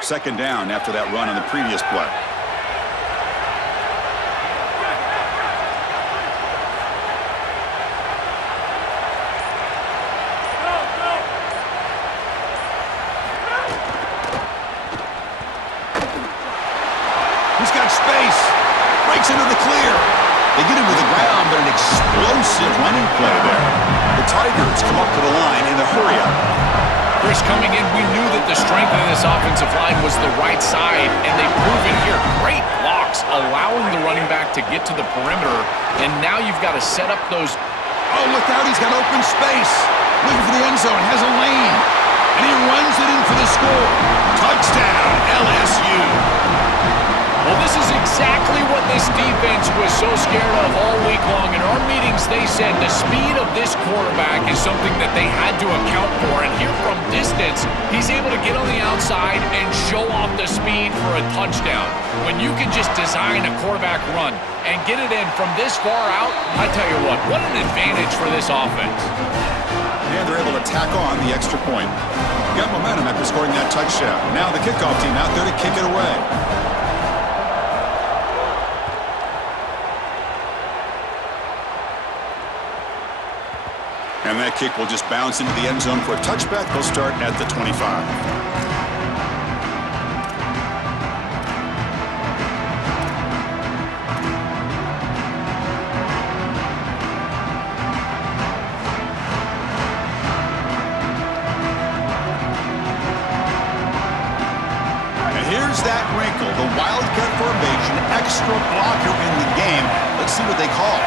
Second down after that run on the previous play. He's got space. Breaks into the clear. They get him to the ground, but an explosive running play there. The Tigers come up to the line in a hurry-up. Chris, coming in, we knew that the strength of this offensive line was the right side, and they prove it here. Great blocks, allowing the running back to get to the perimeter, and now you've got to set up those... Oh, look out, he's got open space. Looking for the end zone, has a lane, and he runs it in for the score. Touchdown, LSU. Well, this is exactly what this defense was so scared of all week long. In our meetings, they said the speed of this quarterback is something that they had to account for. And here from distance, he's able to get on the outside and show off the speed for a touchdown. When you can just design a quarterback run and get it in from this far out, I tell you what an advantage for this offense. And they're able to tack on the extra point. Got momentum after scoring that touchdown. Now the kickoff team out there to kick it away. And that kick will just bounce into the end zone for a touchback. They'll start at the 25. And here's that wrinkle, the Wildcat formation, extra blocker in the game. Let's see what they call.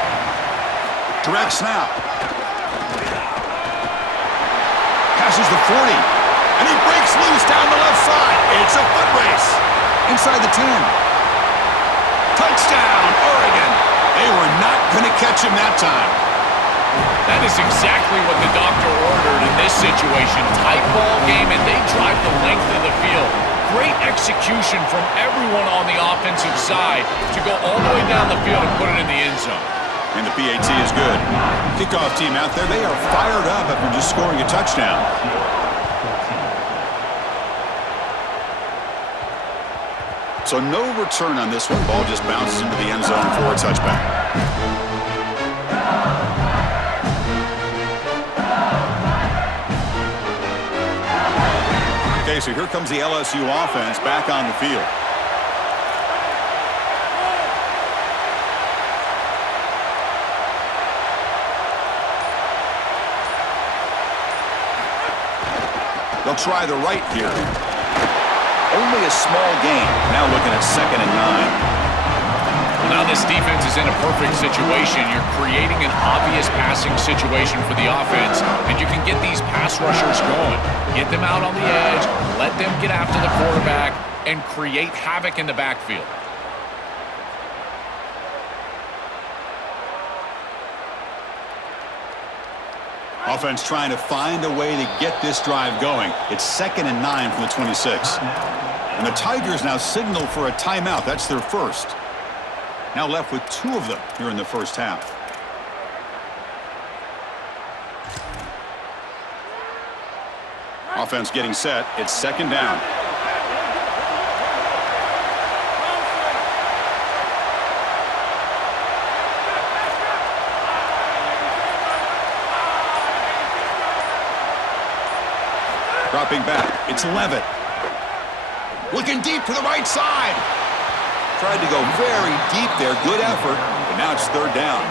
Direct snap. Passes the 40, and he breaks loose down the left side. It's a foot race. Inside the 10. Touchdown, Oregon. They were not going to catch him that time. That is exactly what the doctor ordered in this situation. Tight ball game, and they drive the length of the field. Great execution from everyone on the offensive side to go all the way down the field and put it in the end zone. And the PAT is good. Kickoff team out there, they are fired up after just scoring a touchdown. So no return on this one. Ball just bounces into the end zone for a touchback. Okay, so here comes the LSU offense back on the field. They'll try the right here. Only a small gain. Now looking at 2nd and 9. Well, now this defense is in a perfect situation. You're creating an obvious passing situation for the offense, and you can get these pass rushers going. Get them out on the edge, let them get after the quarterback, and create havoc in the backfield. Offense trying to find a way to get this drive going. It's 2nd and 9 from the 26. And the Tigers now signal for a timeout. That's their first. Now left with 2 of them here in the first half. Offense getting set. It's 2nd down. Dropping back. It's Levitt. Looking deep to the right side. Tried to go very deep there. Good effort. But now it's 3rd down.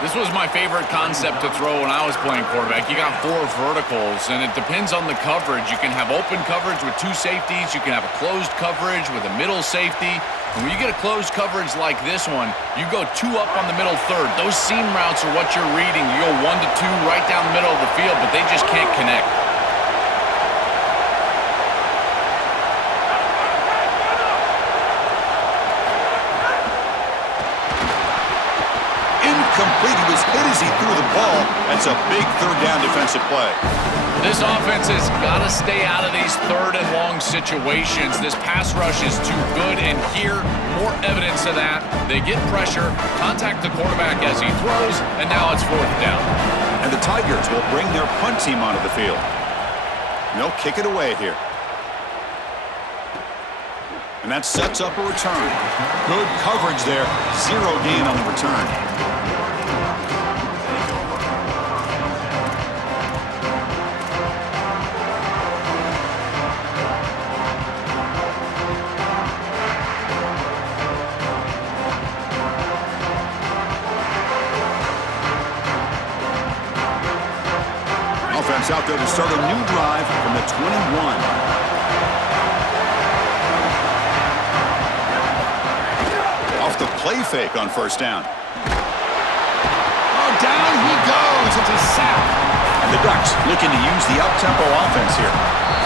This was my favorite concept to throw when I was playing quarterback. You got 4 verticals, and it depends on the coverage. You can have open coverage with 2 safeties. You can have a closed coverage with a middle safety. And when you get a closed coverage like this one, you go 2 up on the middle third. Those seam routes are what you're reading. You go 1 to 2 right down the middle of the field, but they just can't connect. Complete. He was hit as he threw the ball. That's a big 3rd down defensive play. This offense has got to stay out of these 3rd and long situations. This pass rush is too good, and here, more evidence of that. They get pressure, contact the quarterback as he throws, and now it's 4th down. And the Tigers will bring their punt team onto the field. And they'll kick it away here. And that sets up a return. Good coverage there. 0 gain on the return. Offense out there to start a new drive from the 21. Off the play fake on first down. Oh, down he goes. It's a sack. And the Ducks looking to use the up-tempo offense here.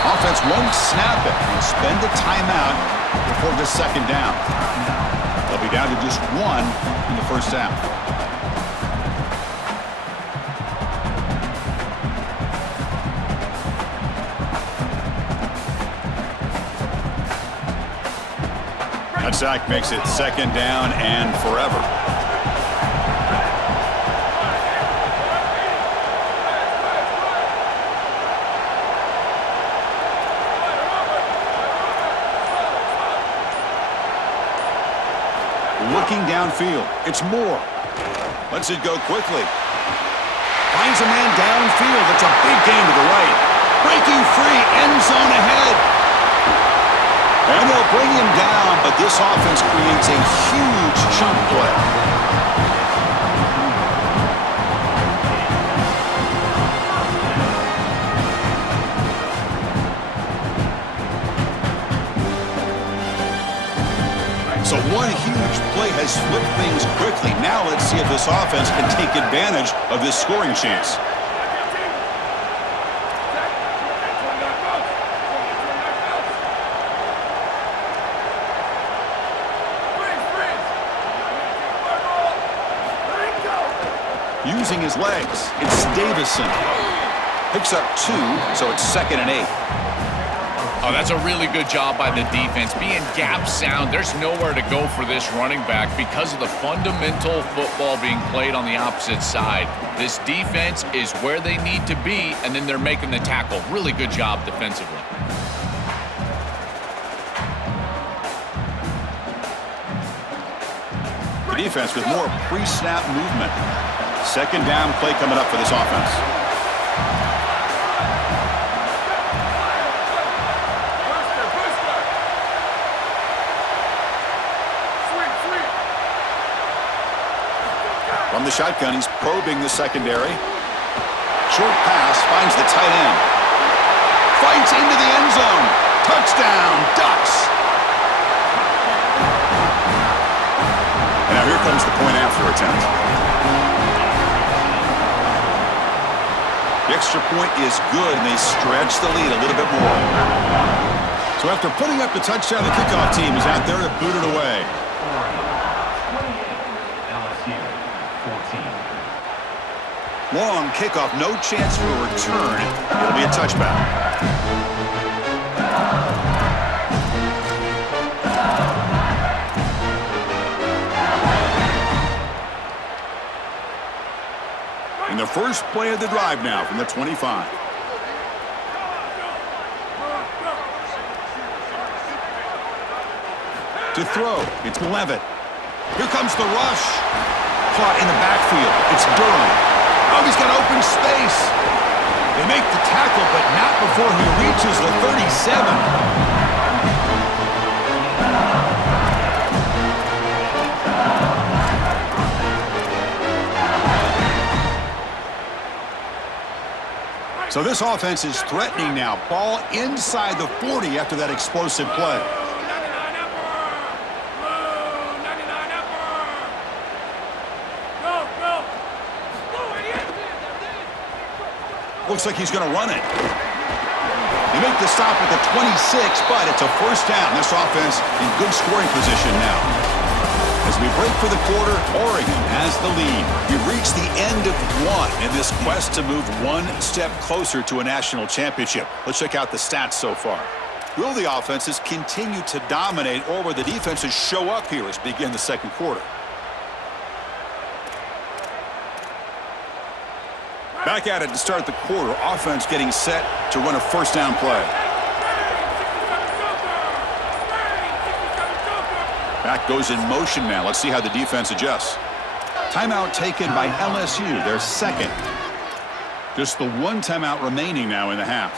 Offense won't snap it and spend the timeout before the second down. They'll be down to just 1 in the first half. That sack makes it second down and forever. Looking downfield. It's Moore. Lets it go quickly. Finds a man downfield. It's a big gain to the right. Breaking free. End zone ahead. And they'll bring him down, but this offense creates a huge chunk play. So one huge play has flipped things quickly. Now let's see if this offense can take advantage of this scoring chance. Using his legs, it's Davison. Picks up 2, so it's 2nd and 8. Oh, that's a really good job by the defense. Being gap sound, there's nowhere to go for this running back because of the fundamental football being played on the opposite side. This defense is where they need to be, and then they're making the tackle. Really good job defensively. The defense with more pre-snap movement. Second down play coming up for this offense. From the shotgun, he's probing the secondary. Short pass, finds the tight end. Fights into the end zone. Touchdown, Ducks. And now here comes the point after attempt. The extra point is good, and they stretch the lead a little bit more. So after putting up the touchdown, the kickoff team is out there to boot it away. Long kickoff, no chance for a return. It'll be a touchback. And the first play of the drive now from the 25. To throw, it's Levitt. Here comes the rush. Caught in the backfield. It's Durham. Oh, he's got open space. They make the tackle, but not before he reaches the 37. So this offense is threatening now. Ball inside the 40 after that explosive play. Looks like he's going to run it. They make the stop at the 26, but it's a first down. This offense in good scoring position now. As we break for the quarter, Oregon has the lead. We've reached the end of one in this quest to move one step closer to a national championship. Let's check out the stats so far. Will the offenses continue to dominate, or will the defenses show up here as we begin the second quarter? Back at it to start the quarter. Offense getting set to run a first down play. Back goes in motion now. Let's see how the defense adjusts. Timeout taken by LSU, their second. Just the one timeout remaining now in the half.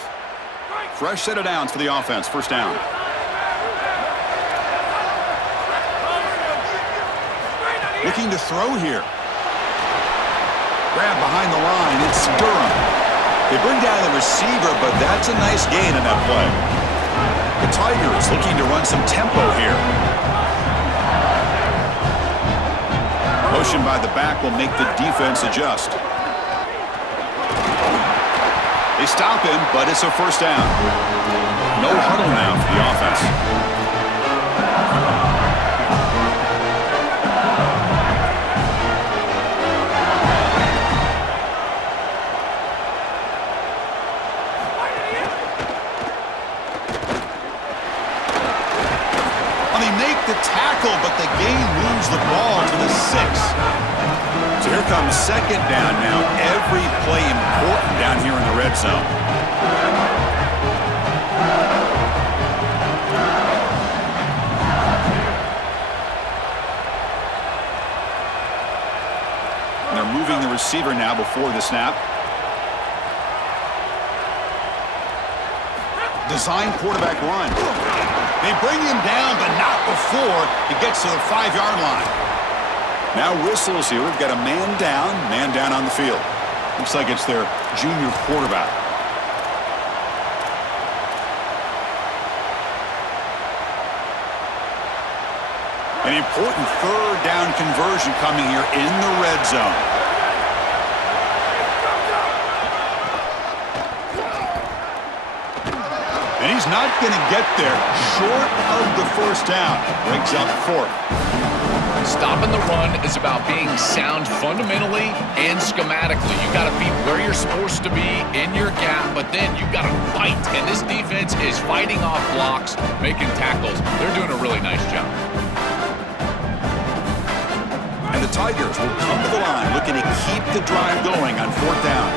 Fresh set of downs for the offense. First down. Looking to throw here. Grab behind the line. It's Durham. They bring down the receiver, but that's a nice gain in that play. The Tigers looking to run some tempo here. Motion by the back will make the defense adjust. They stop him, but it's a first down. No huddle now for the offense. The tackle, but the gain moves the ball to the 6. So here comes second down now. Every play important down here in the red zone. And they're moving the receiver now before the snap. Design quarterback run. They bring him down, but not before he gets to the 5-yard line. Now whistles here. We've got a man down on the field. Looks like it's their junior quarterback. An important third down conversion coming here in the red zone. And he's not going to get there. Short of the first down. Breaks out fourth. Stopping the run is about being sound fundamentally and schematically. You got to be where you're supposed to be in your gap, but then you got to fight. And this defense is fighting off blocks, making tackles. They're doing a really nice job. And the Tigers will come to the line looking to keep the drive going on fourth down.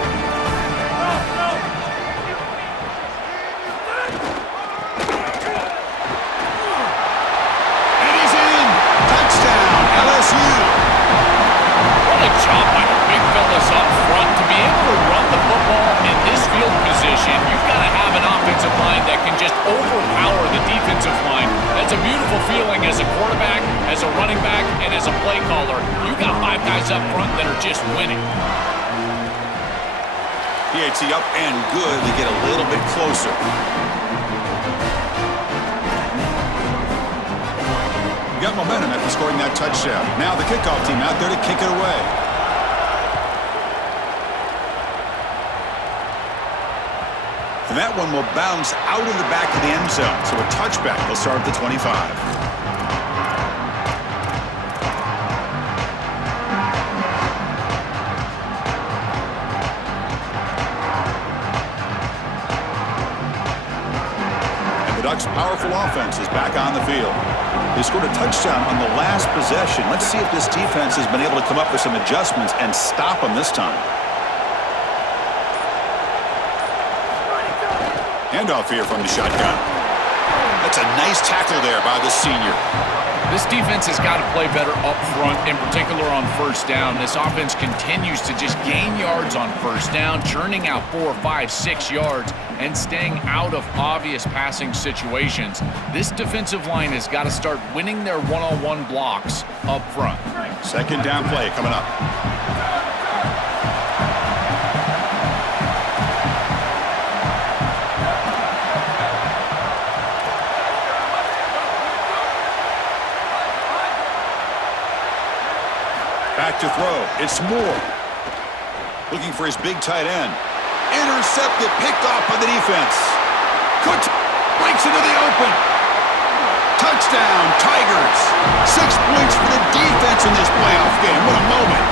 What a job by the big fellas up front. To be able to run the football in this field position, you've got to have an offensive line that can just overpower the defensive line. That's a beautiful feeling as a quarterback, as a running back, and as a play caller. You got 5 guys up front that are just winning. PAT up and good. They get a little bit closer. Got momentum after scoring that touchdown. Now the kickoff team out there to kick it away. And that one will bounce out of the back of the end zone. So a touchback will start at the 25. Ducks' powerful offense is back on the field. They scored a touchdown on the last possession. Let's see if this defense has been able to come up with some adjustments and stop them this time. Handoff here from the shotgun. That's a nice tackle there by the senior. This defense has got to play better up front, in particular on first down. This offense continues to just gain yards on first down, churning out 4, 5, 6 yards, and staying out of obvious passing situations. This defensive line has got to start winning their one-on-one blocks up front. Second down play coming up. Back to throw. It's Moore. Looking for his big tight end. Intercepted, picked off by the defense. Cooks breaks into the open. Touchdown, Tigers. 6 points for the defense in this playoff game. What a moment.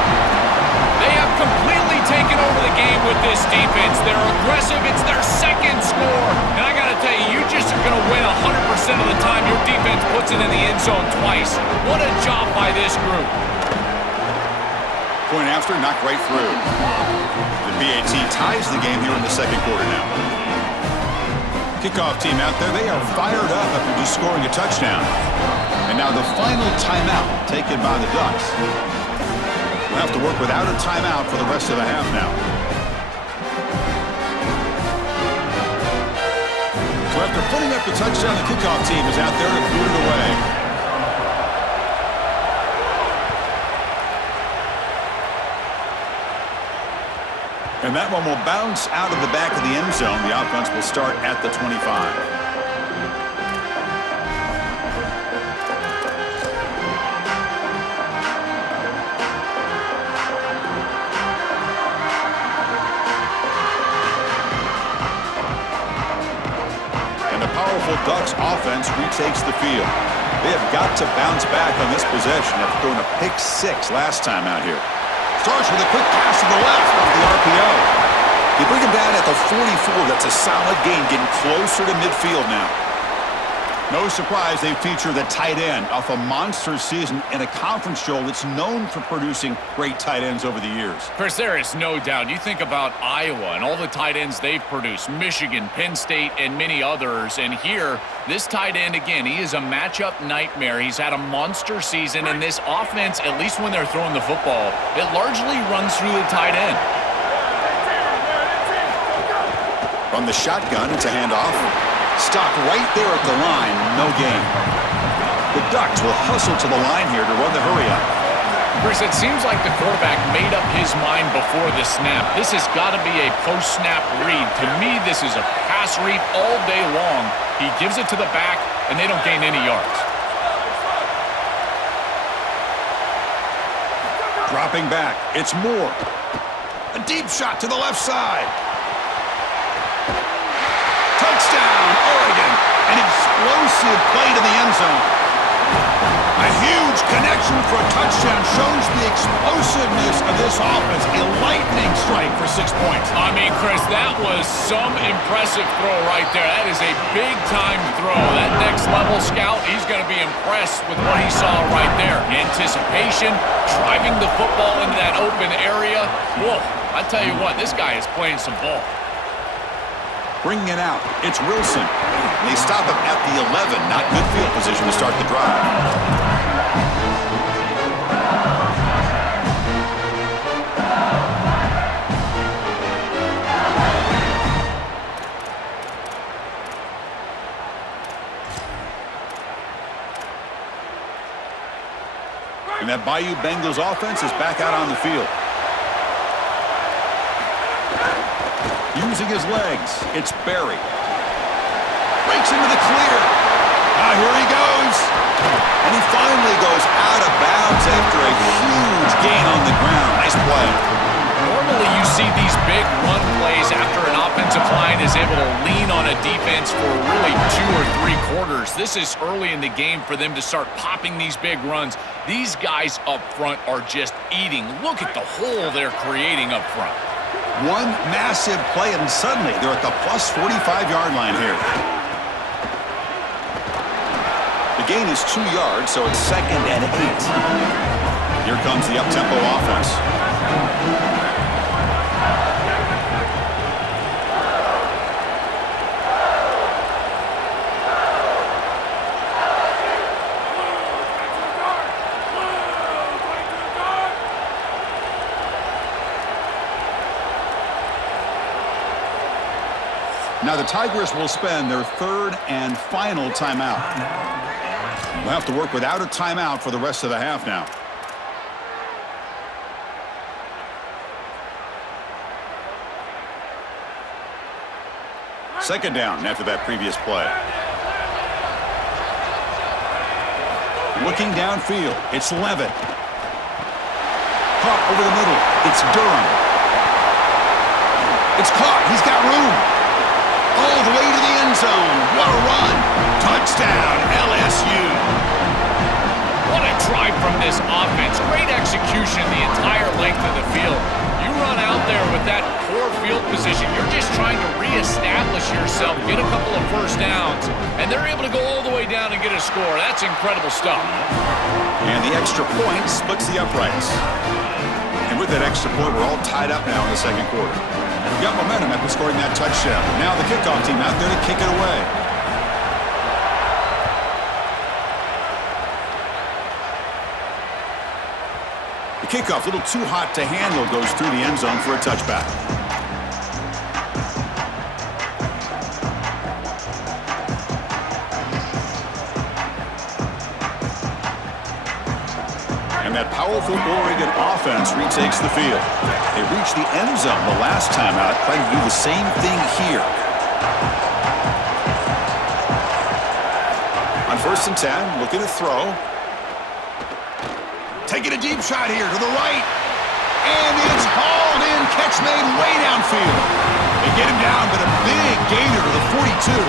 They have completely taken over the game with this defense. They're aggressive. It's their second score. And I got to tell you, you just are going to win 100% of the time your defense puts it in the end zone twice. What a job by this group. Point after, knocked right through. The PAT ties the game here in the second quarter now. Kickoff team out there, they are fired up after just scoring a touchdown. And now the final timeout taken by the Ducks. We'll have to work without a timeout for the rest of the half now. So after putting up the touchdown, the kickoff team is out there to boot it away. And that one will bounce out of the back of the end zone. The offense will start at the 25. Ducks offense retakes the field. They have got to bounce back on this possession after throwing a pick 6 last time out here. Starts with a quick pass to the left off the RPO. They bring him down at the 44. That's a solid gain, getting closer to midfield now. No surprise they feature the tight end off a monster season in a conference show that's known for producing great tight ends over the years. Chris, there is no doubt. You think about Iowa and all the tight ends they've produced, Michigan, Penn State, and many others. And here, this tight end, again, he is a matchup nightmare. He's had a monster season, and this offense, at least when they're throwing the football, it largely runs through the tight end. From the shotgun, it's a handoff. Stopped right there at the line, no gain. The Ducks will hustle to the line here to run the hurry-up. Chris, it seems like the quarterback made up his mind before the snap. This has got to be a post-snap read. To me, this is a pass read all day long. He gives it to the back, and they don't gain any yards. Dropping back, it's Moore. A deep shot to the left side. Touchdown, Oregon. An explosive play to the end zone. A huge connection for a touchdown shows the explosiveness of this offense. A lightning strike for 6 points. I mean, Chris, that was some impressive throw right there. That is a big-time throw. That next-level scout, he's going to be impressed with what he saw right there. Anticipation, driving the football into that open area. Whoa, I tell you what, this guy is playing some ball. Bringing it out, it's Wilson. They stop him at the 11. Not good field position to start the drive. And that Bayou Bengals offense is back out on the field. Using his legs, it's Barry. Breaks into the clear. Here he goes. And he finally goes out of bounds after a huge gain on the ground. Nice play. Normally you see these big run plays after an offensive line is able to lean on a defense for really 2 or 3 quarters. This is early in the game for them to start popping these big runs. These guys up front are just eating. Look at the hole they're creating up front. One massive play, and suddenly they're at the plus 45-yard line here. The gain is 2 yards, so it's 2nd and 8. Here comes the up-tempo offense. Now the Tigers will spend their 3rd and final timeout. We'll have to work without a timeout for the rest of the half now. Second down after that previous play. Looking downfield, it's Levitt. Caught over the middle, it's Durham. It's caught, he's got room. All the way to the end zone. What a run. Touchdown, LSU. What a drive from this offense. Great execution the entire length of the field. You run out there with that poor field position. You're just trying to reestablish yourself, get a couple of first downs, and they're able to go all the way down and get a score. That's incredible stuff. And the extra point splits the uprights. And with that extra point, we're all tied up now in the second quarter. We've got momentum after scoring that touchdown. Now the kickoff team out there to kick it away. kickoff, a little too hot to handle, goes through the end zone for a touchback. And that powerful Oregon offense retakes the field. They reached the end zone the last time out, trying to do the same thing here. On 1st and 10, looking to throw. Taking a deep shot here to the right. And it's hauled in. Catch made way downfield. They get him down, but a big gainer to the 42.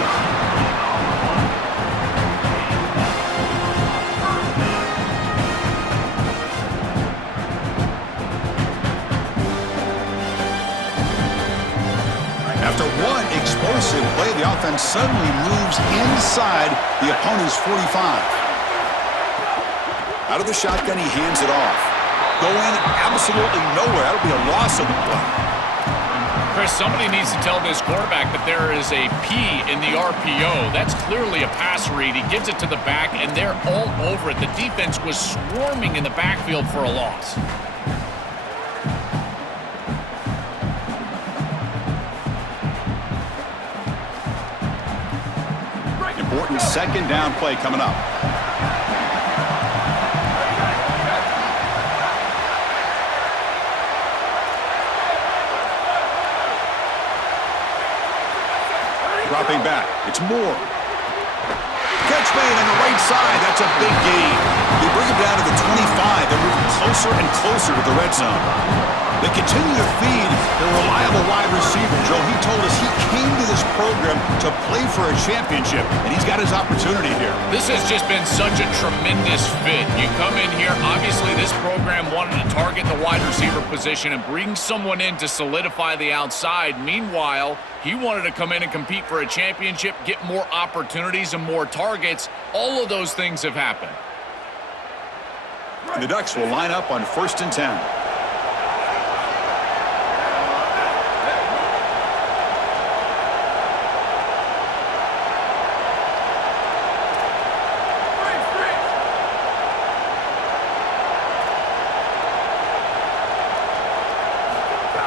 After one explosive play, the offense suddenly moves inside the opponent's 45. Out of the shotgun, he hands it off. Going absolutely nowhere. That'll be a loss of the play. Chris, somebody needs to tell this quarterback that there is a P in the RPO. That's clearly a pass read. He gives it to the back, and they're all over it. The defense was swarming in the backfield for a loss. Important second down play coming up. Dropping back. It's Moore. Catch made on the right side. That's a big gain. They bring him down to the 25. They're moving closer and closer to the red zone. They continue to feed their reliable wide receiver. Joe, he told us he came to this program to play for a championship, and he's got his opportunity here. This has just been such a tremendous fit. You come in here, obviously this program wanted to target the wide receiver position and bring someone in to solidify the outside. Meanwhile, he wanted to come in and compete for a championship, get more opportunities and more targets. All of those things have happened. And the Ducks will line up on 1st and 10.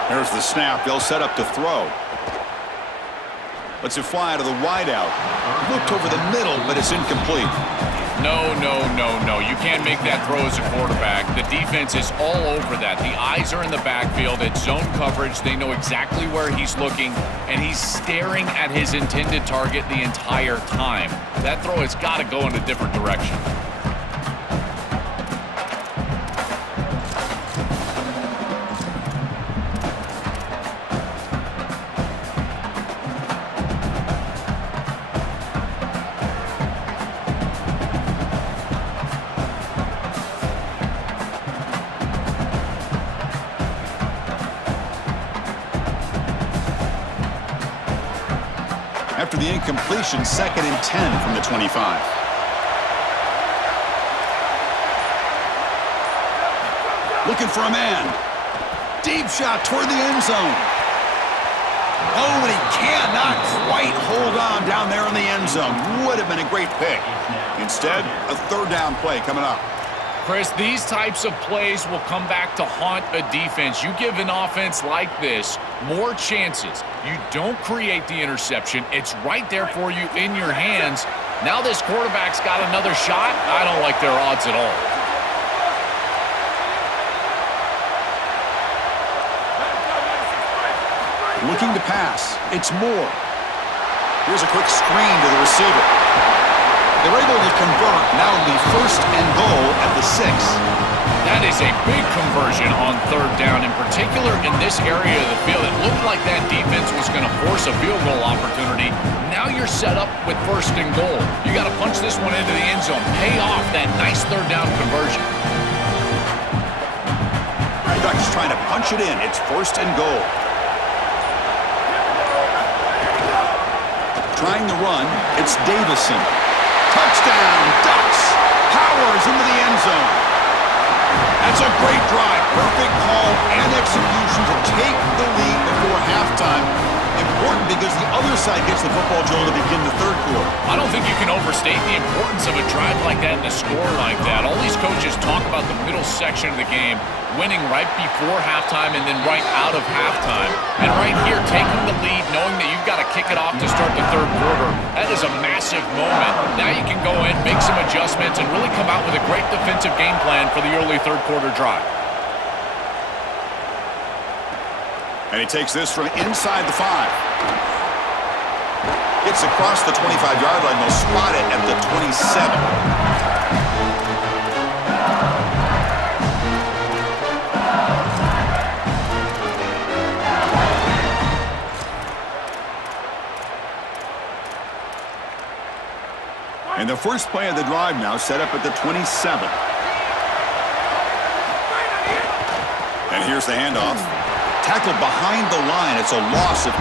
There's the snap. They'll set up to throw. Lets it fly to the wideout. Looked over the middle, but it's incomplete. No. You can't make that throw as a quarterback. The defense is all over that. The eyes are in the backfield. It's zone coverage. They know exactly where he's looking, and he's staring at his intended target the entire time. That throw has got to go in a different direction. After the incompletion, 2nd and 10 from the 25. Looking for a man. Deep shot toward the end zone. Oh, but he cannot quite hold on down there in the end zone. Would have been a great pick. Instead, a 3rd down play coming up. Chris, these types of plays will come back to haunt a defense. You give an offense like this more chances. You don't create the interception. It's right there for you in your hands. Now this quarterback's got another shot. I don't like their odds at all. Looking to pass. It's Moore. Here's a quick screen to the receiver. They're able to convert. Now it'll be 1st and goal at the 6. That is a big conversion on 3rd down, in particular in this area of the field. It looked like that defense was going to force a field goal opportunity. Now you're set up with 1st and goal. You got to punch this one into the end zone. Pay off that nice 3rd down conversion. The Ducks trying to punch it in. It's 1st and goal. Trying to run. It's Davison. Touchdown, Ducks. Powers into the end zone. That's a great drive. Perfect call and execution to take the lead before halftime. Important because the other Riverside gets the football, Joel, to begin the third quarter. I don't think you can overstate the importance of a drive like that and a score like that. All these coaches talk about the middle section of the game, winning right before halftime and then right out of halftime. And right here, taking the lead, knowing that you've got to kick it off to start the third quarter, that is a massive moment. Now you can go in, make some adjustments, and really come out with a great defensive game plan for the early third quarter drive. And he takes this from inside the 5. Gets across the 25-yard line. They'll spot it at the 27. And the first play of the drive now set up at the 27. And here's the handoff. Tackled behind the line. It's a loss of 2.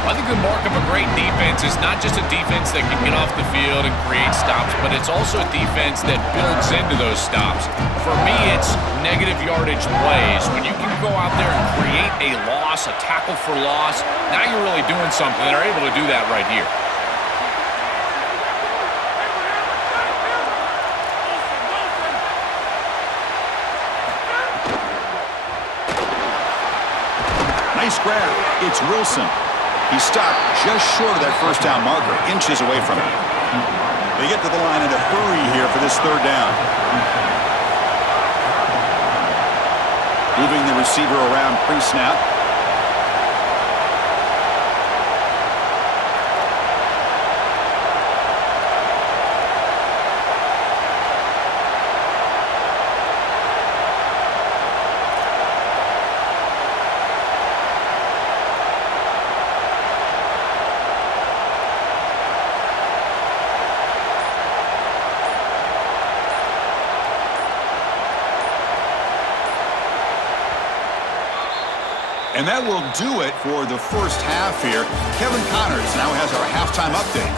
I think the mark of a great defense is not just a defense that can get off the field and create stops, but it's also a defense that builds into those stops. For me, it's negative yardage plays. When you can go out there and create a loss, a tackle for loss, now you're really doing something. They're able to do that right here. Nice grab. It's Wilson. He stopped just short of that first down marker, inches away from it. They get to the line in a hurry here for this third down. Moving the receiver around pre-snap. And that will do it for the first half here. Kevin Connors now has our halftime update.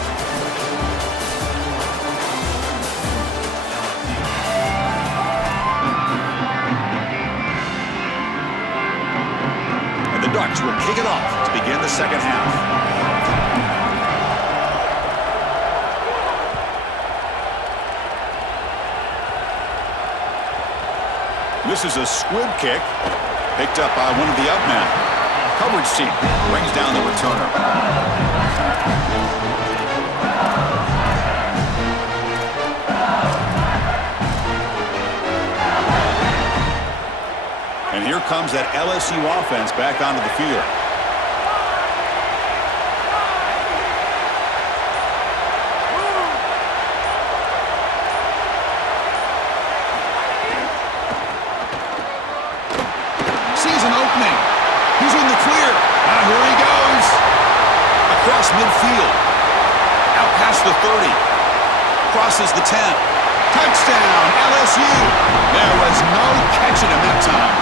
And the Ducks will kick it off to begin the second half. This is a squib kick. Picked up by one of the up men. Coverage team brings down the returner. And here comes that LSU offense back onto the field. Here he goes. Across midfield. Out past the 30. Crosses the 10. Touchdown, LSU. There was no catching him that time.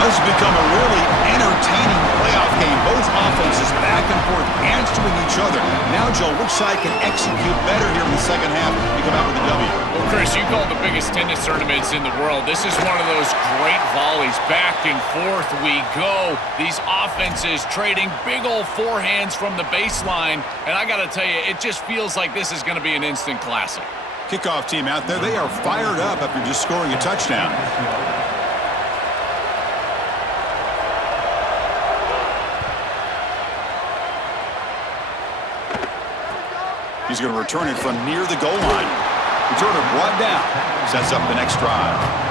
This has become a really entertaining playoff game. Both offenses back and forth answering each other. Now, Joe, which side can execute better here in the second half and come out with a W? Well, Chris, you call the biggest tennis tournaments in the world. This is one of those great volleys. Back and forth we go. These offenses trading big old forehands from the baseline. And I got to tell you, it just feels like this is going to be an instant classic. Kickoff team out there. They are fired up after just scoring a touchdown. He's going to return it from near the goal line. Returner brought down. Sets up the next drive.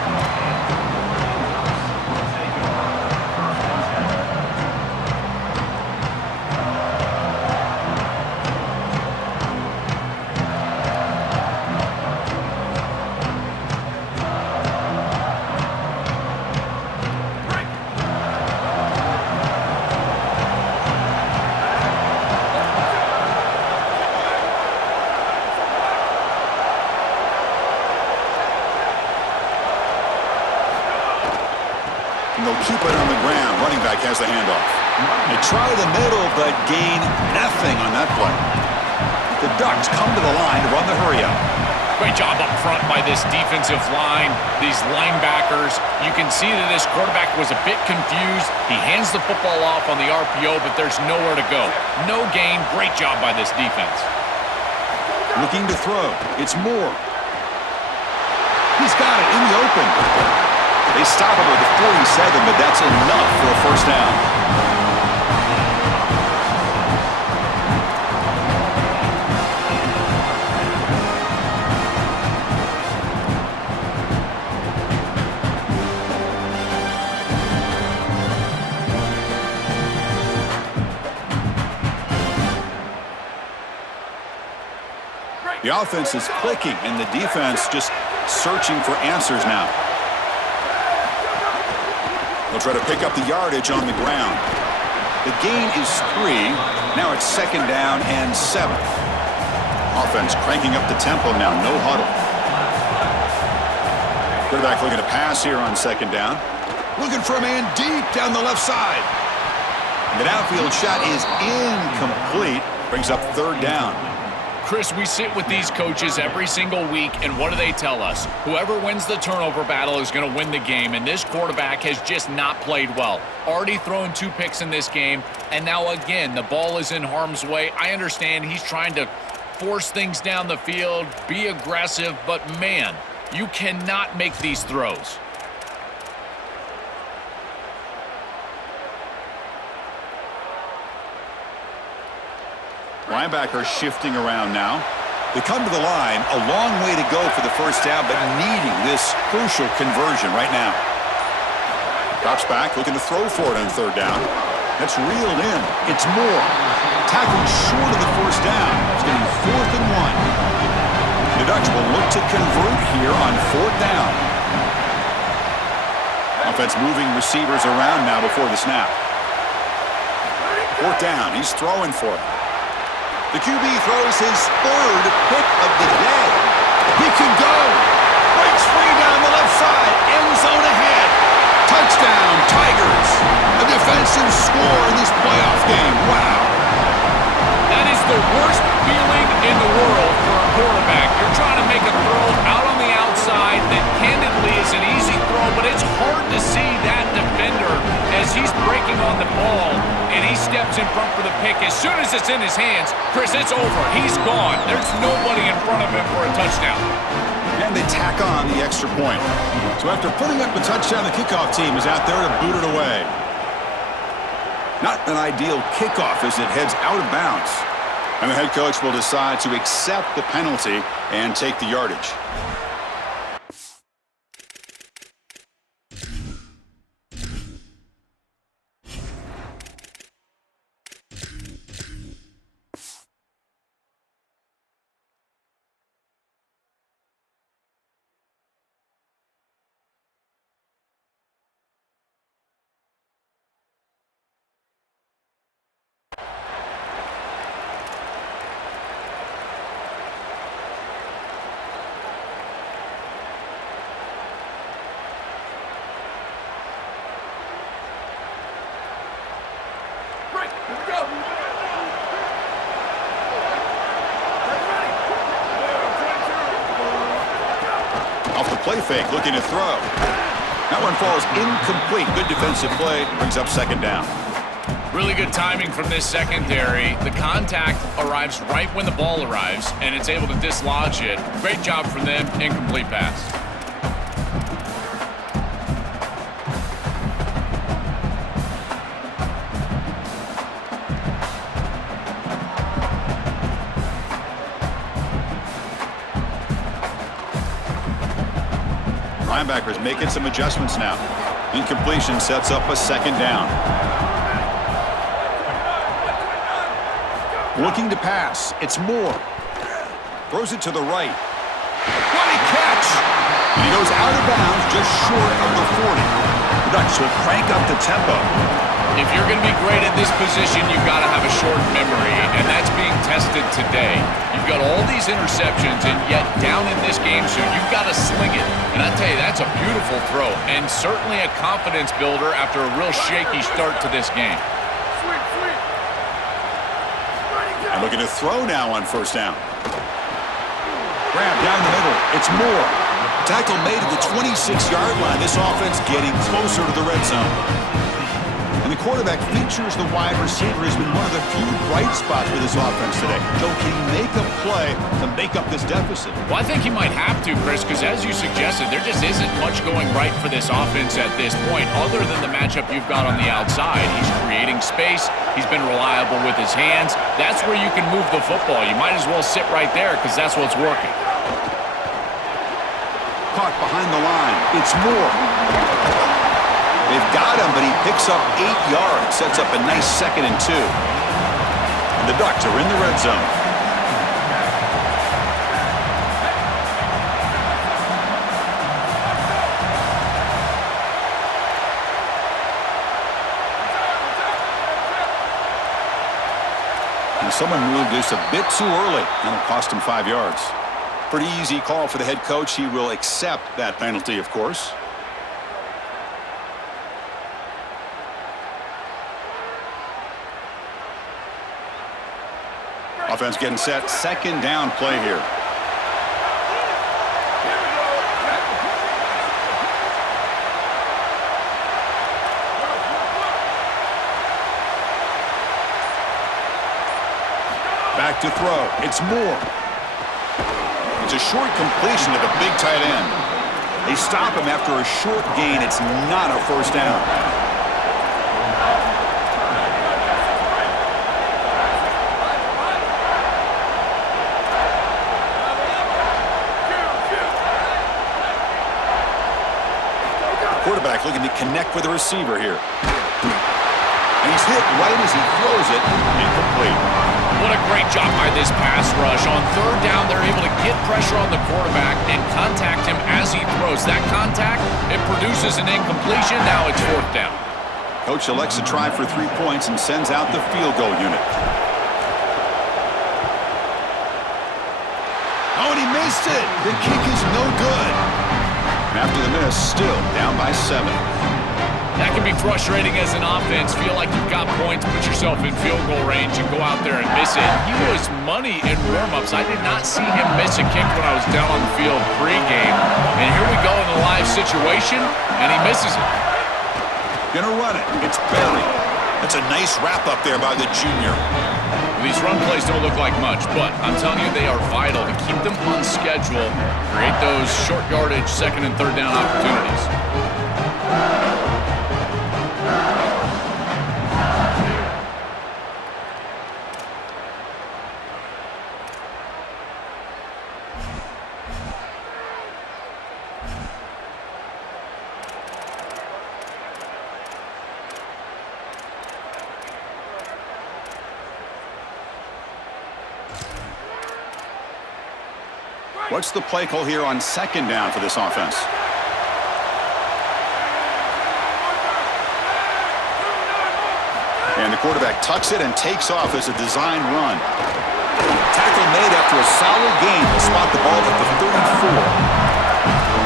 And they'll keep it on the ground. Running back has the handoff. They try the middle, but gain nothing on that play. The Ducks come to the line to run the hurry up. Great job up front by this defensive line, these linebackers. You can see that this quarterback was a bit confused. He hands the football off on the RPO, but there's nowhere to go. No gain. Great job by this defense. Looking to throw. It's Moore. He's got it in the open. They stop him with the 47, but that's enough for a first down. The offense is clicking, and the defense just searching for answers now. They'll try to pick up the yardage on the ground. The gain is 3. Now it's 2nd down and 7. Offense cranking up the tempo now. No huddle. Quarterback looking to pass here on 2nd down. Looking for a man deep down the left side. The downfield shot is incomplete. Brings up 3rd down. Chris, we sit with these coaches every single week, and what do they tell us? Whoever wins the turnover battle is going to win the game, and this quarterback has just not played well. Already thrown 2 picks in this game, and now again, the ball is in harm's way. I understand he's trying to force things down the field, be aggressive, but man, you cannot make these throws. Linebacker shifting around now. They come to the line, a long way to go for the first down, but needing this crucial conversion right now. Drops back, looking to throw for it on 3rd down. That's reeled in. It's Moore. Tackled short of the first down. It's getting 4th and 1. The Ducks will look to convert here on 4th down. Offense moving receivers around now before the snap. 4th down. He's throwing for it. The QB throws his 3rd pick of the day. He can go. Breaks free down the left side. End zone ahead. Touchdown, Tigers. A defensive score in this playoff game. Wow. That is the worst feeling in the world for a quarterback. You're trying to make a throw out on the outside that candidly is an easy throw, but it's hard to see that defender as he's breaking on the ball, and he steps in front for the pick. As soon as it's in his hands, Chris, it's over. He's gone. There's nobody in front of him for a touchdown. And they tack on the extra point. So after putting up the touchdown, the kickoff team is out there to boot it away. Not an ideal kickoff as it heads out of bounds. And the head coach will decide to accept the penalty and take the yardage. Off the play fake, looking to throw. That one falls incomplete. Good defensive play, brings up 2nd down. Really good timing from this secondary. The contact arrives right when the ball arrives, and it's able to dislodge it. Great job from them, incomplete pass. Linebackers making some adjustments now. Incompletion sets up a 2nd down. Looking to pass. It's Moore. Throws it to the right. What a catch! And he goes out of bounds just short of the 40. The Ducks will crank up the tempo. If you're going to be great at this position, you've got to have a short memory, and that's being tested today. You've got all these interceptions, and yet down in this game, so you've got to sling it. And I tell you, that's a beautiful throw, and certainly a confidence builder after a real shaky start to this game. And looking to throw now on 1st down. Grab down the middle. It's Moore. Tackle made at the 26-yard line. This offense getting closer to the red zone. And the quarterback features the wide receiver has been one of the few bright spots for this offense today. Joe, can he make a play to make up this deficit? Well, I think he might have to, Chris, because as you suggested, there just isn't much going right for this offense at this point, other than the matchup you've got on the outside. He's creating space. He's been reliable with his hands. That's where you can move the football. You might as well sit right there because that's what's working. Caught behind the line. It's Moore. They've got him, but he picks up 8 yards. Sets up a nice 2nd and 2. And the Ducks are in the red zone. And someone moved this a bit too early, and it cost him 5 yards. Pretty easy call for the head coach. He will accept that penalty, of course. Offense getting set. 2nd down play here. Back to throw. It's Moore. It's a short completion to the big tight end. They stop him after a short gain. It's not a first down. Quarterback looking to connect with the receiver here. And he's hit right as he throws it. Incomplete. What a great job by this pass rush. On 3rd down, they're able to get pressure on the quarterback and contact him as he throws. That contact, it produces an incompletion. Now it's 4th down. Coach elects to try for 3 points and sends out the field goal unit. Oh, and he missed it. The kick is no good. After the miss, still down by 7. That can be frustrating as an offense. Feel like you've got points, put yourself in field goal range, and go out there and miss it. He was money in warm-ups. I did not see him miss a kick when I was down on the field pregame. And here we go in the live situation, and he misses it. Gonna run it. It's Berry. That's a nice wrap up there by the junior. These run plays don't look like much, but I'm telling you they are vital to keep them on schedule, create those short yardage 2nd and 3rd down opportunities. What's the play call here on 2nd down for this offense? And the quarterback tucks it and takes off as a designed run. Tackle made after a solid gain to spot the ball at the 34.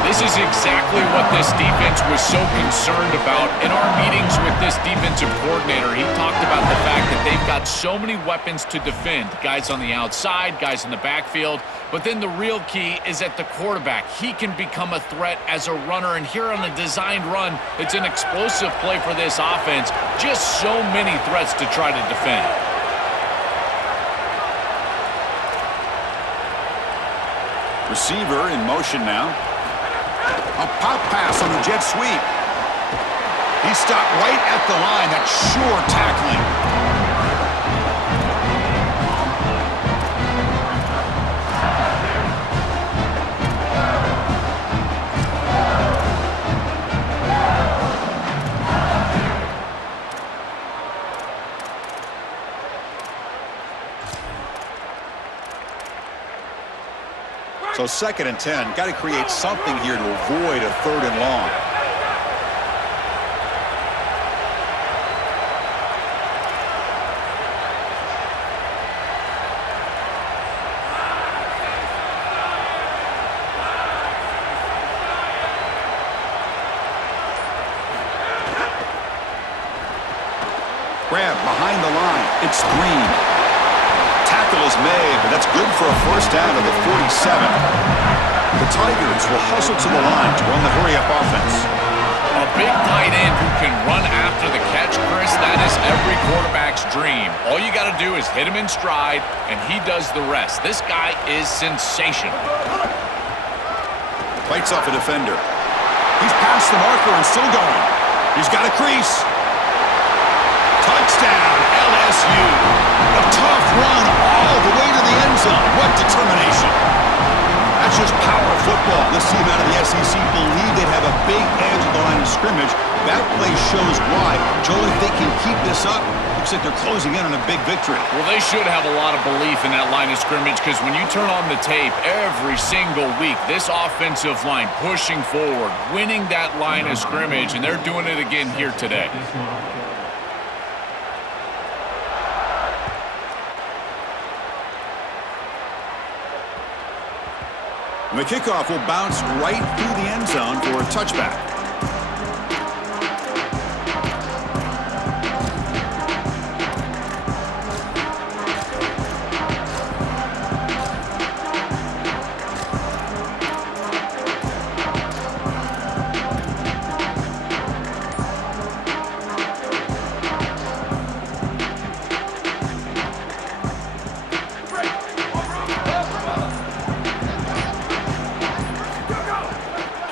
This is exactly what this defense was so concerned about. In our meetings with this defensive coordinator, he talked about the fact that they've got so many weapons to defend. Guys on the outside, guys in the backfield. But then the real key is at the quarterback. He can become a threat as a runner. And here on a designed run, it's an explosive play for this offense. Just so many threats to try to defend. Receiver in motion now. A pop pass on the jet sweep. He stopped right at the line. That's sure tackling. So 2nd and 10. Got to create something here to avoid a 3rd and long. Grab behind the line. It's Green. tackle is made, but that's good for a first down at the 47. The Tigers will hustle to the line to run the hurry-up offense. A big tight end who can run after the catch, Chris, that is every quarterback's dream. All you got to do is hit him in stride, and he does the rest. This guy is sensational. Fights off a defender. He's past the marker and still going. He's got a crease. Touchdown, LSU. A tough run all the way to the end zone. What determination. That's just power football. This team out of the SEC believe they'd have a big edge at the line of scrimmage. That play shows why. Joel, if they can keep this up, looks like they're closing in on a big victory. Well, they should have a lot of belief in that line of scrimmage because when you turn on the tape every single week, this offensive line pushing forward, winning that line of scrimmage, and they're doing it again here today. And the kickoff will bounce right through the end zone for a touchback.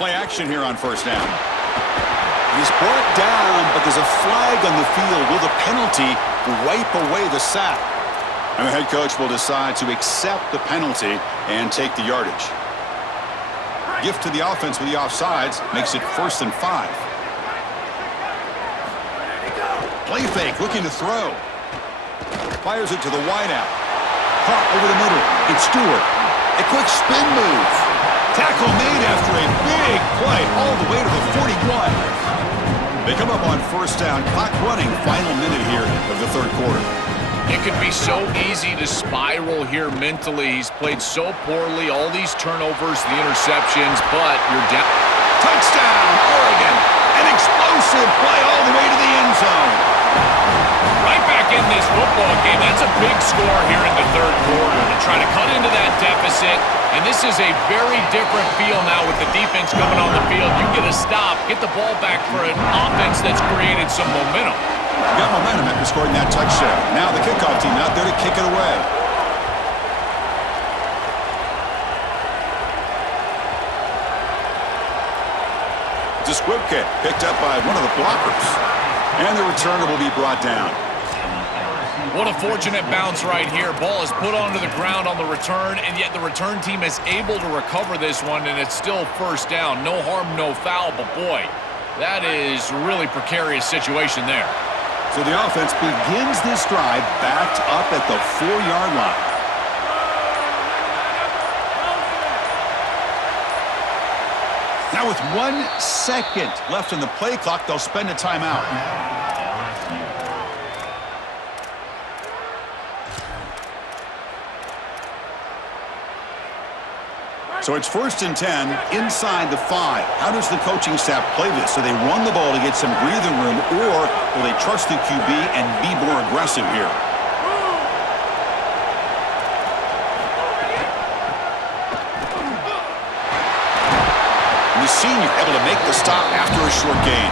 Play action here on first down. He's brought down, but there's a flag on the field. Will the penalty wipe away the sack? And the head coach will decide to accept the penalty and take the yardage. Gift to the offense with the offsides makes it 1st and 5. Play fake, looking to throw. Fires it to the wideout. Caught over the middle. It's Stewart. A quick spin move. Tackle made after a big play all the way to the 41. They come up on first down. Clock running. Final minute here of the third quarter. It could be so easy to spiral here mentally. He's played so poorly. All these turnovers, the interceptions, but you're down. Touchdown, Oregon. An explosive play all the way to the end zone. Right back in this football game. That's a big score here in the third quarter to try to cut into that deficit. And this is a very different feel now with the defense coming on the field. You get a stop, get the ball back for an offense that's created some momentum. Got momentum after scoring that touchdown. Now the kickoff team out there to kick it away. It's a squib kick picked up by one of the blockers. And the returner will be brought down. What a fortunate bounce right here. Ball is put onto the ground on the return, and yet the return team is able to recover this one, and it's still first down. No harm, no foul, but boy, that is a really precarious situation there. So the offense begins this drive backed up at the 4-yard line. Now with 1 second left in the play clock, they'll spend a timeout. So it's 1st and 10 inside the 5. How does the coaching staff play this? Do they run the ball to get some breathing room, or will they trust the QB and be more aggressive here? And the senior able to make the stop after a short gain.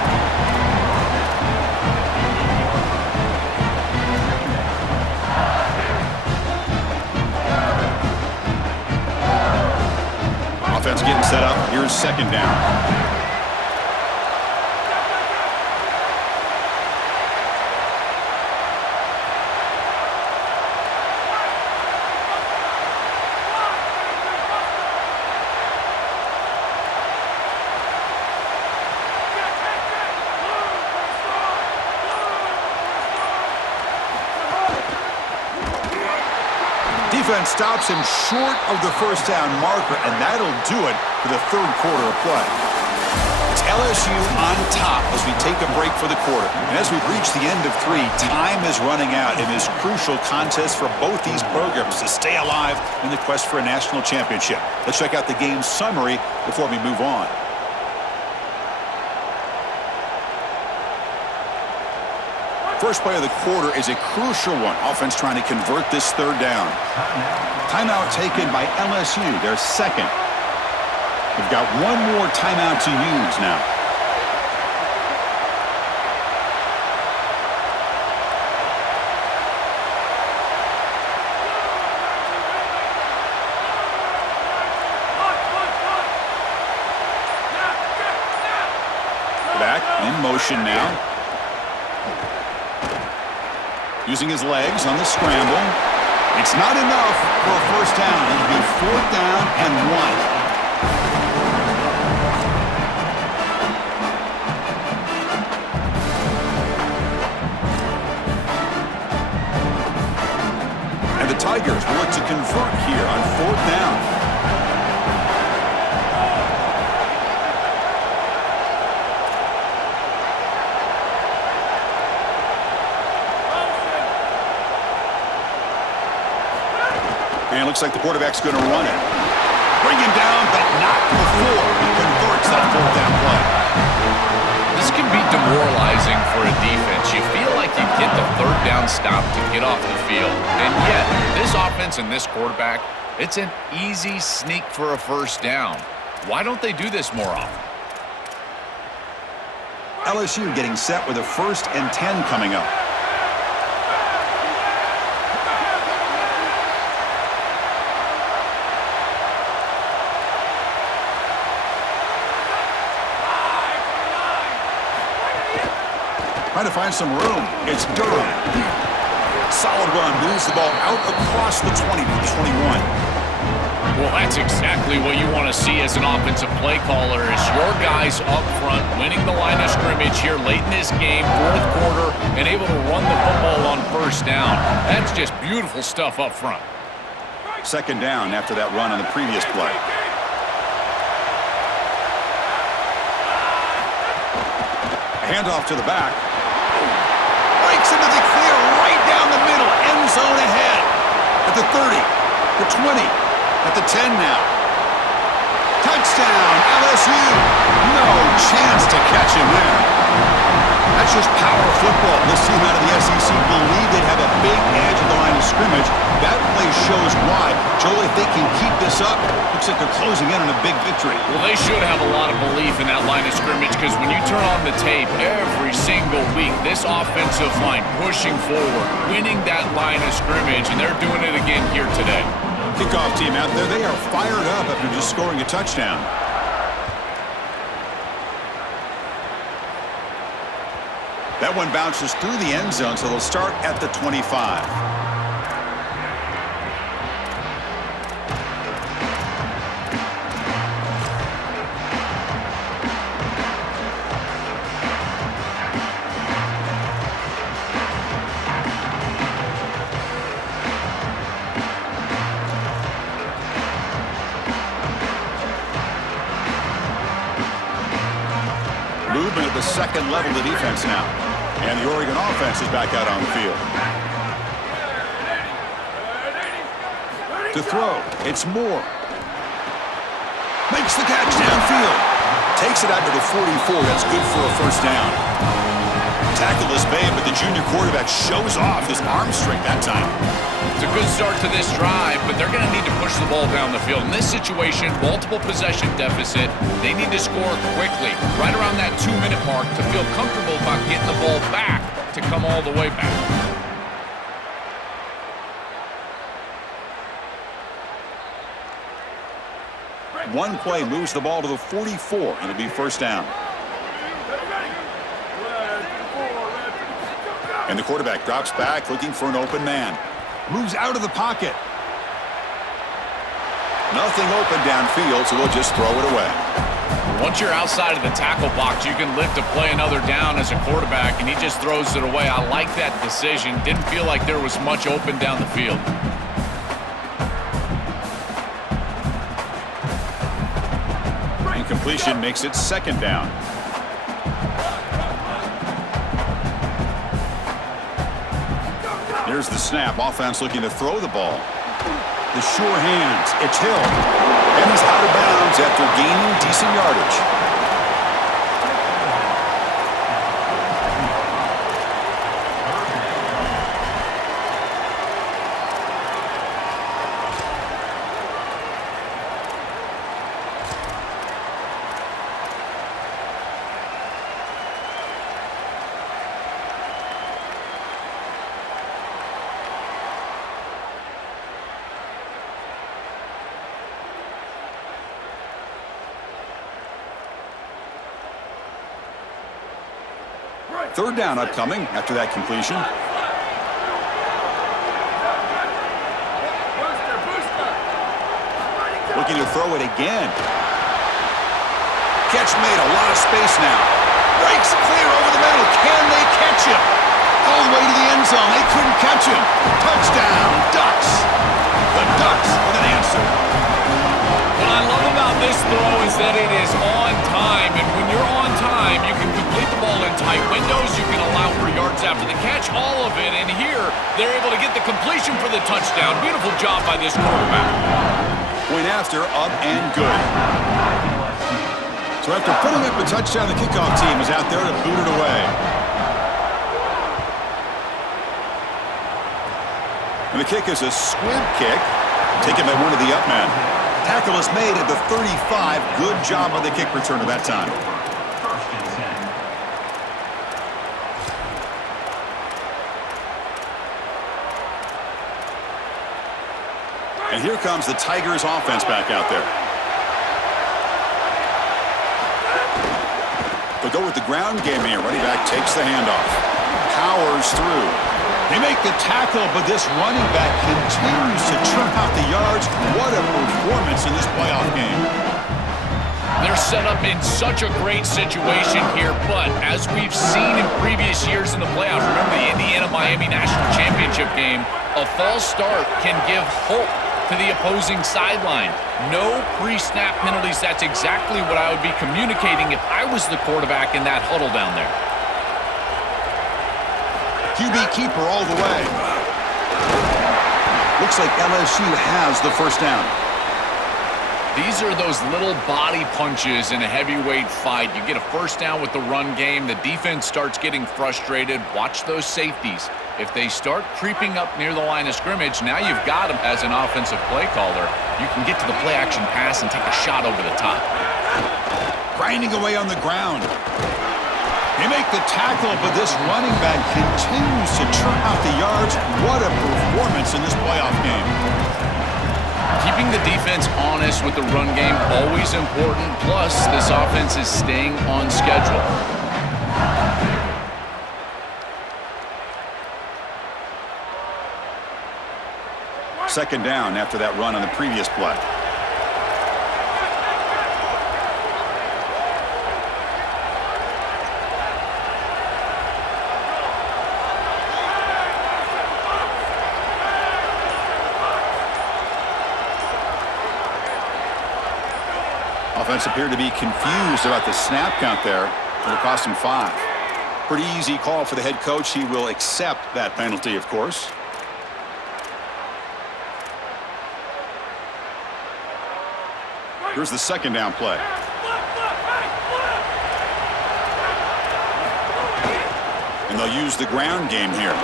Offense getting set up. Here's second down. Defense stops him short of the first down marker, and that'll do it for the third quarter of play. It's LSU on top as we take a break for the quarter. And as we reach the end of 3, time is running out in this crucial contest for both these programs to stay alive in the quest for a national championship. Let's check out the game summary before we move on. First play of the quarter is a crucial one. Offense trying to convert this third down. Timeout taken by LSU, their second. They've got one more timeout to use now. Back in motion now. Using his legs on the scramble. It's not enough for a first down. It'll be 4th down and 1. And the Tigers will look to convert here on 4th down. And it looks like the quarterback's going to run it. Bring him down, but not before he converts that 4th down play. This can be demoralizing for a defense. You feel like you get the 3rd down stop to get off the field. And yet, this offense and this quarterback, it's an easy sneak for a first down. Why don't they do this more often? LSU getting set with a 1st and 10 coming up. Trying to find some room. It's Durham. Solid run. Moves the ball out across the 20 to 21. Well, that's exactly what you want to see as an offensive play caller is your guys up front winning the line of scrimmage here late in this game, 4th quarter, and able to run the football on first down. That's just beautiful stuff up front. 2nd down after that run on the previous play. A handoff to the back. Breaks into the clear right down the middle. End zone ahead. At the 30, the 20, at the 10 now. Touchdown, LSU. No chance to catch him there. That's just power football. This team out of the SEC believe they have a big edge at the line of scrimmage. That play shows why. Joel, if they can keep this up, looks like they're closing in on a big victory. Well, they should have a lot of belief in that line of scrimmage because when you turn on the tape every single week, this offensive line pushing forward, winning that line of scrimmage, and they're doing it again here today. Kickoff team out there, they are fired up after just scoring a touchdown. That one bounces through the end zone, so they'll start at the 25. Movement at the 2nd level of the defense now. And the Oregon offense is back out on the field. To throw, it's Moore. Makes the catch downfield. Takes it out to the 44. That's good for a first down. Tackle is made, but the junior quarterback shows off his arm strength that time. It's a good start to this drive, but they're going to need to push the ball down the field. In this situation, multiple possession deficit. They need to score quickly, right around that 2-minute mark, to feel comfortable about getting the ball back to come all the way back. One play moves the ball to the 44, and it'll be first down. And the quarterback drops back, looking for an open man. Moves out of the pocket. Nothing open downfield, so we'll just throw it away. Once you're outside of the tackle box, you can live to play another down as a quarterback, and he just throws it away. I like that decision. Didn't feel like there was much open down the field. Incompletion makes it 2nd down. Here's the snap. Offense looking to throw the ball. The sure hands. It's Hill. And he's out of bounds after gaining decent yardage. Third down upcoming after that completion. Looking to throw it again. Catch made, a lot of space now. Breaks clear over the middle. Can they catch him? All the way to the end zone. They couldn't catch him. Touchdown, Ducks. The Ducks with an answer. What I love about this throw is that it is on time, and when you're on time, you can complete the ball in tight windows, you can allow for yards after the catch, all of it, and here, they're able to get the completion for the touchdown. Beautiful job by this quarterback. Point after, up and good. So after putting up a touchdown, the kickoff team is out there to boot it away. And the kick is a squib kick, taken by one of the up men. Tackle is made at the 35. Good job on the kick return at that time. And here comes the Tigers offense back out there. They'll go with the ground game here. Running back takes the handoff. Powers through. They make the tackle, but this running back continues to churn out the yards. What a performance in this playoff game. They're set up in such a great situation here, but as we've seen in previous years in the playoffs, remember the Indiana-Miami National Championship game, a false start can give hope to the opposing sideline. No pre-snap penalties. That's exactly what I would be communicating if I was the quarterback in that huddle down there. QB keeper all the way. Looks like LSU has the first down. These are those little body punches in a heavyweight fight. You get a first down with the run game. The defense starts getting frustrated. Watch those safeties. If they start creeping up near the line of scrimmage, now you've got them as an offensive play caller. You can get to the play-action pass and take a shot over the top. Grinding away on the ground. They make the tackle, but this running back continues to churn out the yards. What a performance in this playoff game. Keeping the defense honest with the run game, always important. Plus, this offense is staying on schedule. Second down after that run on the previous play. Offense appeared to be confused about the snap count there. It'll cost him 5. Pretty easy call for the head coach. He will accept that penalty, of course. Here's the second down play. And they'll use the ground game here.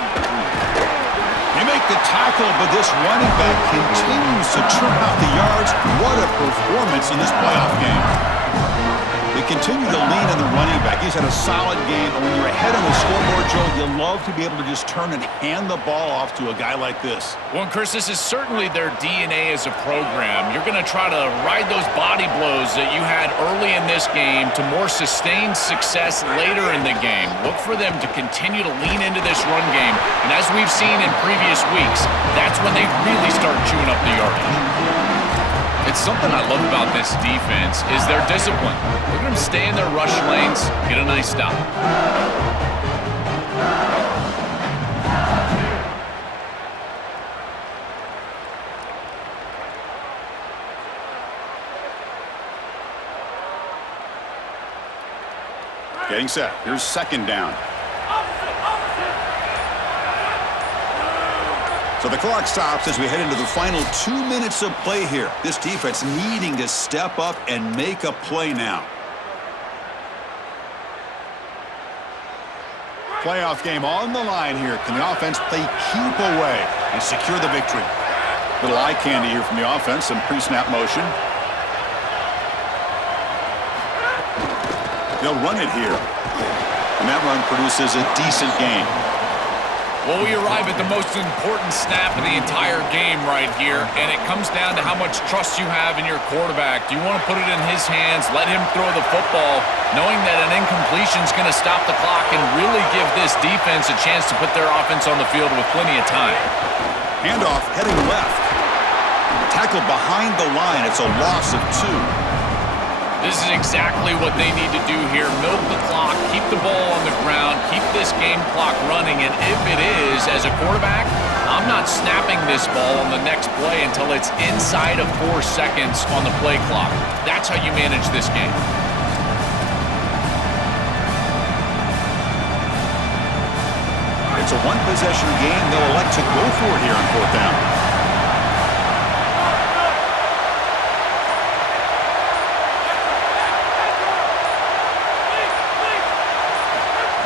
They make the tackle, but this running back continues to churn out the yards. What a performance in this playoff game. They continue to lean on the running back. He's had a solid game. And when you're ahead on the scoreboard, Joe, you love to be able to just turn and hand the ball off to a guy like this. Well, Chris, this is certainly their DNA as a program. You're going to try to ride those body blows that you had early in this game to more sustained success later in the game. Look for them to continue to lean into this run game. And as we've seen in previous weeks, that's when they really start chewing up the yardage. It's something I love about this defense is their discipline. Look at them stay in their rush lanes, get a nice stop. Getting set. Here's second down. So the clock stops as we head into the final 2 minutes of play here. This defense needing to step up and make a play now. Playoff game on the line here. Can the offense play keep away and secure the victory? Little eye candy here from the offense. Some pre-snap motion. They'll run it here. And that run produces a decent gain. Well, we arrive at the most important snap of the entire game right here, and it comes down to how much trust you have in your quarterback. Do you want to put it in his hands, let him throw the football, knowing that an incompletion is going to stop the clock and really give this defense a chance to put their offense on the field with plenty of time? Handoff heading left. Tackle behind the line. It's a loss of 2. This is exactly what they need to do here. Milk the clock, keep the ball on the ground, keep this game clock running, and if it is, as a quarterback, I'm not snapping this ball on the next play until it's inside of 4 seconds on the play clock. That's how you manage this game. It's a one-possession game. They'll elect to go for it here on 4th down.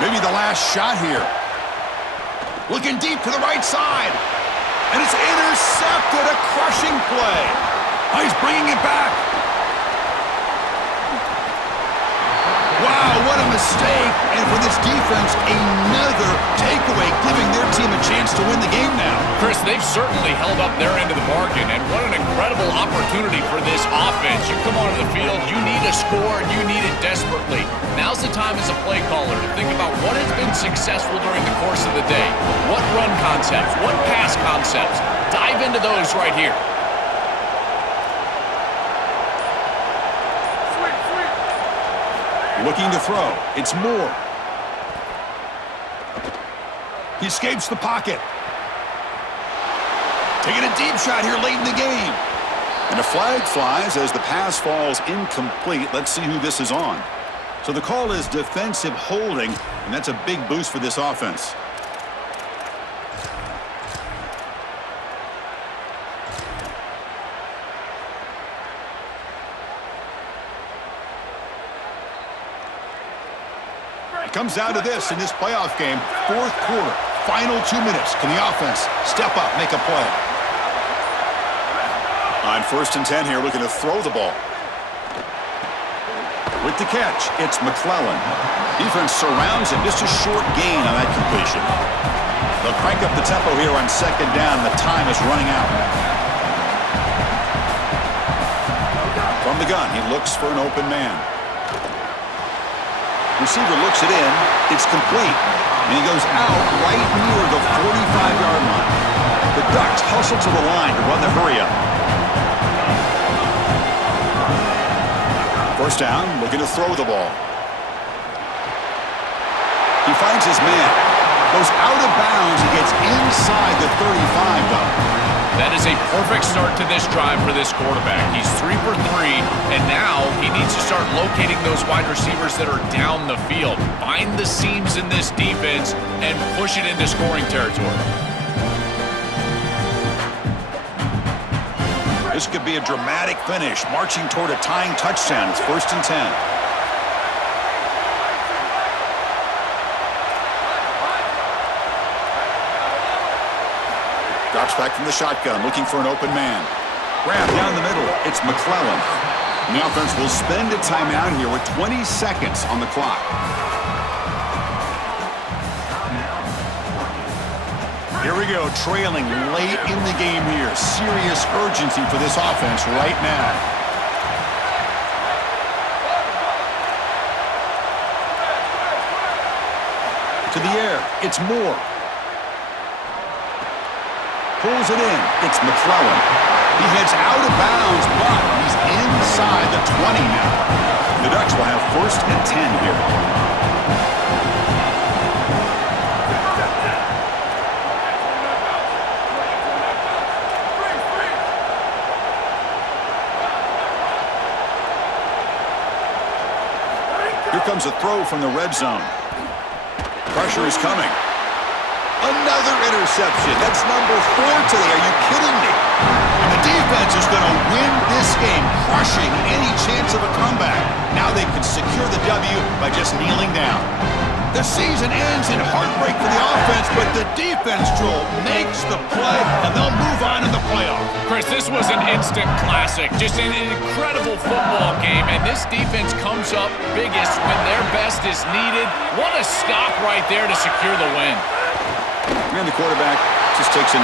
Maybe the last shot here. Looking deep to the right side. And it's intercepted. A crushing play. Oh, he's bringing it back. Wow, what a mistake. And for this defense, another takeaway, giving their team a chance to win the game now. Chris, they've certainly held up their end of the bargain, and what an incredible opportunity for this offense. You come onto the field, you need a score, and you need it desperately. Now's the time as a play caller to think about what has been successful during the course of the day. What run concepts, what pass concepts. Dive into those right here. Looking to throw. It's Moore. He escapes the pocket. Taking a deep shot here late in the game. And a flag flies as the pass falls incomplete. Let's see who this is on. So the call is defensive holding, and that's a big boost for this offense. It comes down to this in this playoff game. 4th quarter, final 2 minutes. Can the offense step up, make a play? On 1st and 10 here, looking to throw the ball. With the catch, it's McClellan. Defense surrounds him. Just a short gain on that completion. They'll crank up the tempo here on 2nd down. The time is running out. From the gun, he looks for an open man. Receiver looks it in. It's complete. And he goes out right near the 45-yard line. The Ducks hustle to the line to run the hurry-up. 1st down, looking to throw the ball. He finds his man. Goes out of bounds. He gets inside the 35, though. That is a perfect start to this drive for this quarterback. He's 3 for 3, and now he needs to start locating those wide receivers that are down the field. Find the seams in this defense and push it into scoring territory. This could be a dramatic finish, marching toward a tying touchdown. It's 1st and 10. Drops back from the shotgun, looking for an open man. Grab down the middle. It's McClellan. And the offense will spend a timeout here with 20 seconds on the clock. Here we go, trailing late in the game here. Serious urgency for this offense right now. To the air, it's Moore. Pulls it in. It's McClellan. He heads out of bounds, but he's inside the 20 now. The Ducks will have 1st and 10 here. Here comes a throw from the red zone. Pressure is coming. Another interception. That's number 4 today. Are you kidding me? And the defense is going to win this game, crushing any chance of a comeback. Now they can secure the W by just kneeling down. The season ends in heartbreak for the offense, but the defense, Joel, makes the play, and they'll move on in the playoff. Chris, this was an instant classic. Just an incredible football game, and this defense comes up biggest when their best is needed. What a stop right there to secure the win. And the quarterback just takes a